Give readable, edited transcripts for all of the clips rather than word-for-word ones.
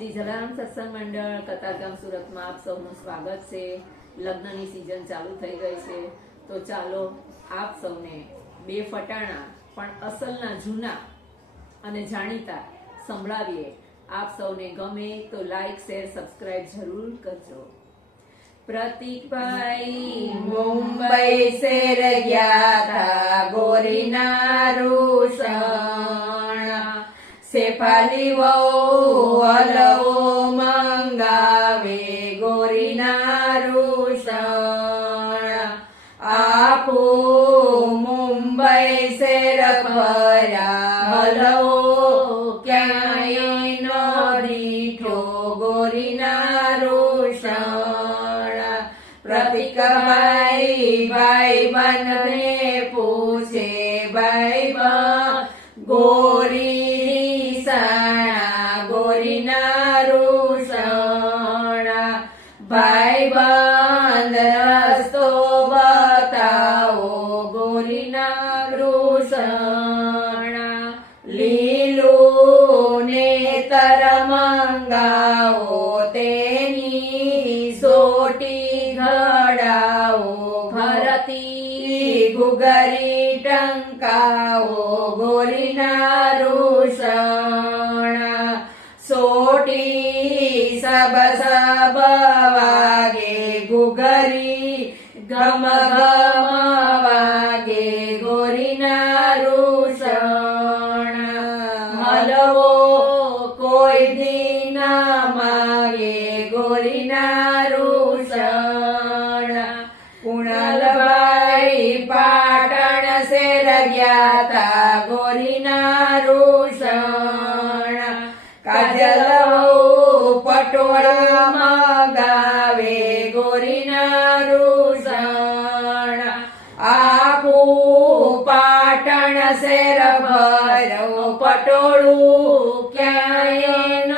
શ્રી જલારામ સત્સંગ મંડળ કતારગામ સુરતમાં આપ સૌનું સ્વાગત છે। લગ્નની સિઝન ચાલુ થઈ ગઈ છે, તો ચાલો આપ સૌને બે ફટાણા પણ અસલના જૂના અને જાણીતા સંભળાવીએ। આપ સૌને ગમે તો લાઈક શેર સબસ્ક્રાઇબ જરૂર કરજો। પ્રતીકભાઈ મુંબઈ શેર ગયા था ગોરીના રૂષણ, શેફાલી વહુ હલવો મંગાવે ગોરીના રૂષણ। આપું મુંબઈ શેર ફર્યા હલવો ક્યાંય ન દીઠો ગોરીના રૂષણ। પ્રતીકભાઈ ભાઈ બંને પૂછે ભાઈ ગોરી ગોરીના રૂષણ। ભાઈ બંધ રસ્તો બતાવો ગોરીના રૂષણ। લીલું નેતર મંગાવો તેની સોટી ઘડાવો, ભરતી ગુગરી ટંકાવો ગોરીના રૂષણ। સોટી સબ સબ વાગે ગુગરી ગમ ગમ વાગે ગોરીના રૂષણ। હલવો કોઈ દી ના માગે ગોરીના રૂષણ। કુણાલભાઈ પાટણ શેર ગયા તા ગોરીના રૂષણ। કાજલ પટોળા મગાવે ગોરીના રૂષણ। આપું પાટણ શેર ભરો પટોળું ક્યાંય ન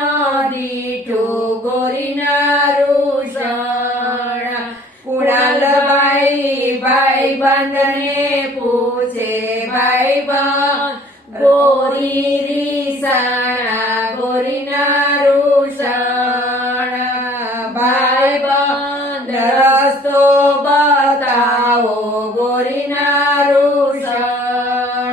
દીઠું ગોરીના રૂષણ। કુણાલભાઈ ભાઈ બંધને પૂછે ભાઈ બંધ ગોરી રીસાણા ગોરીના રૂષણ। ભાઈ બંધ રસ્તો બતાવો ગોરીના રૂષણ।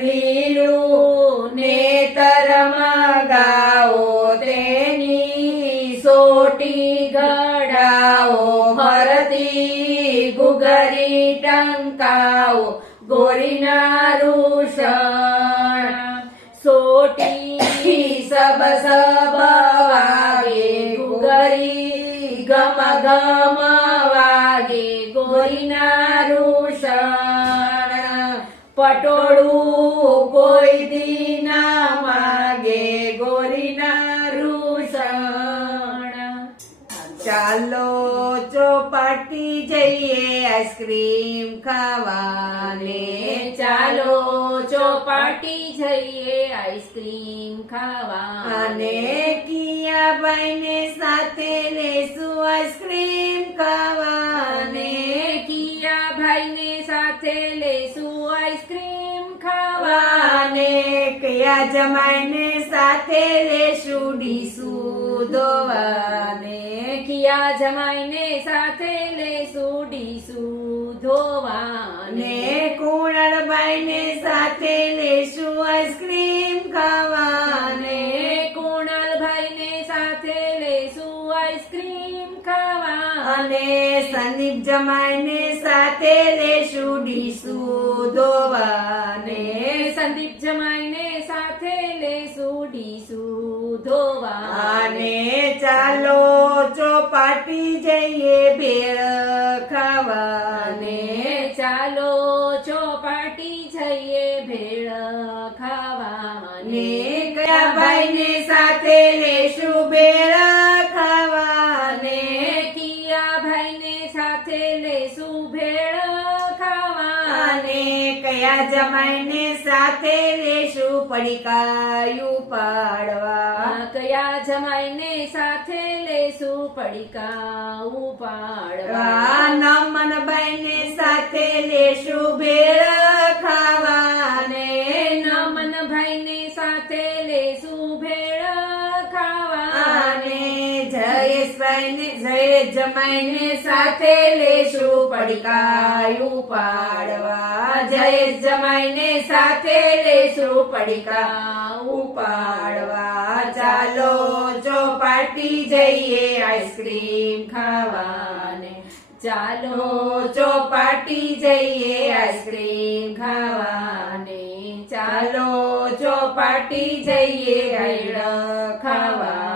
લીલું નેતર મગાવો તેની સોટી ઘડાવો, ભરતી ગુગરી ટંકાવો ગોરીના રૂષણ। સોટી સબ સબ વાગે ગુગરી ગમ ગમ વાગે ગોરીના રૂષણ। પટોળું કોઈ દી ના માગે ગોરીના રૂષણ। ચાલો ચોપાટી જઈએ આઈસ્ક્રીમ ખાવાને, ચાલો ચોપાટી જઈએ આઈસ્ક્રીમ ખાવાને। કિયાભાઈ ને સાથે લેશું આઈસ્ક્રીમ ખાવાને, કિયાભાઈ ને સાથે લેશું આઈસ્ક્રીમ ખાવાને। કયા જમાઈ ને સાથે લેશું ડીશું ધોવાને, કિયા જમાઈ ને સાથે લેશું ડીશું ધોવાને। કુણાલભાઈ ને સાથે લેશું આઈસ્ક્રીમ ખાવાને, કુણાલભાઈ ને સાથે લેશું આઈસ્ક્રીમ ખાવાને। સંદીપ જમાઈ ને સાથે લેશું ડીશું ધોવાને, સંદીપ જમાઈ ને સાથે લેશું ડીશું ધોવાને। ચાલો ચોપાટી જઈએ ભેળ ખાવાને, ચાલો ચોપાટી જઈએ ભેળ ખાવાને। કયા ભાઈ ને સાથે લેશું ભેળ ખાવાને, કિયા ભાઈ ને સાથે લેશું ભેળ ખાવાને। કયા જમાઈ ને સાથે લેશું પડીકાયું પાડવા, કયા જમાઈ ને સાથે લેશું પડીકા ઉપાડવા। નમનભાઈ ને સાથે લેશું ભેળ ખાવાને, નમનભાઈ ને સાથે લેશું ભેળ ખાવા। જમાઈને સાથે લેશું પડીકા ઉપાડવા. જયેશ જમાઈને સાથે લેશું પડીકા ઉપાડવા. ચાલો ચોપાટી જઈએ આઈસ્ક્રીમ ખાવાને. ચાલો ચોપાટી જઈએ આઈસ્ક્રીમ ખાવાને. ચાલો ચોપાટી જઈએ હૈડ ખાવા.